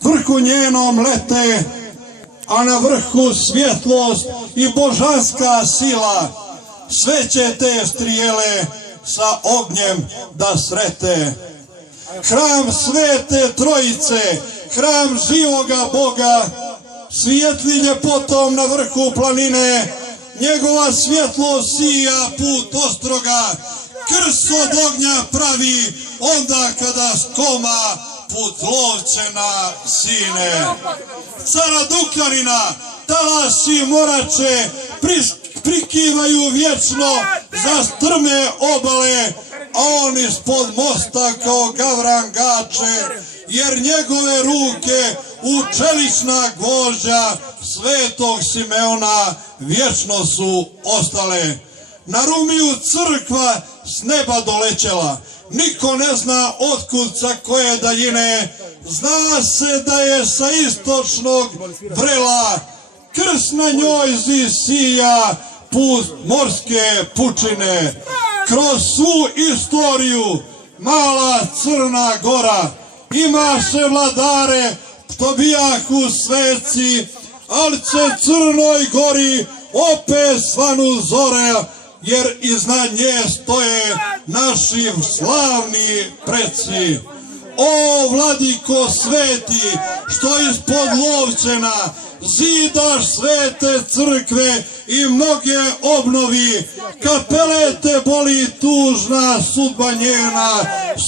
vrhu njenom lete, a na vrhu svjetlost i božanska sila. Sve će te strijele sa ognjem da srete. Hram Svete Trojice, hram živoga Boga, svijetli ljepotom na vrhu planine, njegova svjetlost sija put ostroga, krst od ognja pravi onda kada skoma put lovčena sine. Cara Dukljanina talasi morače prikivaju vječno za strme obale, a on ispod mosta kao gavran gače, jer njegove ruke u čelična gvožđa Svetog Simeona vječno su ostale. Na Rumiju crkva s neba dolećela, niko ne zna otkud sa koje daljine, zna se da je sa istočnog vrela, krst na njoj sija put morske pučine. Kroz svu istoriju mala Crna Gora imaše vladare što bijahu sveci, ali će Crnoj Gori opet svanu zore, jer iznad nje stoje naši slavni preci. O vladiko sveti, što ispod Lovćena zidaš svete crkve i mnoge obnovi, kapele te boli tužna sudba njena,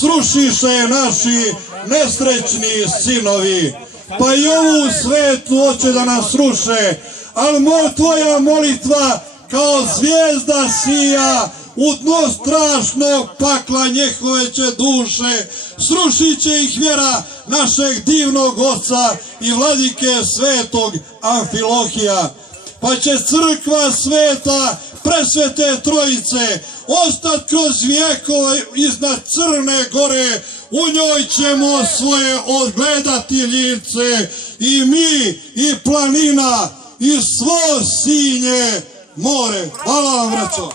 srušiše naši nesrećni sinovi. Pa i ovu svetu hoće da nas sruše, ali tvoja molitva kao zvijezda sija u dno strašnog pakla njihove će duše, srušit će ih vjera našeg divnog oca i vladike svetog Amfilohija. Pa će crkva sveta presvete Trojice ostat kroz vjekove iznad Crne Gore, u njoj ćemo svoje odgledati lice, i mi, i planina, i svo sinje more. Hvala vam, braćo.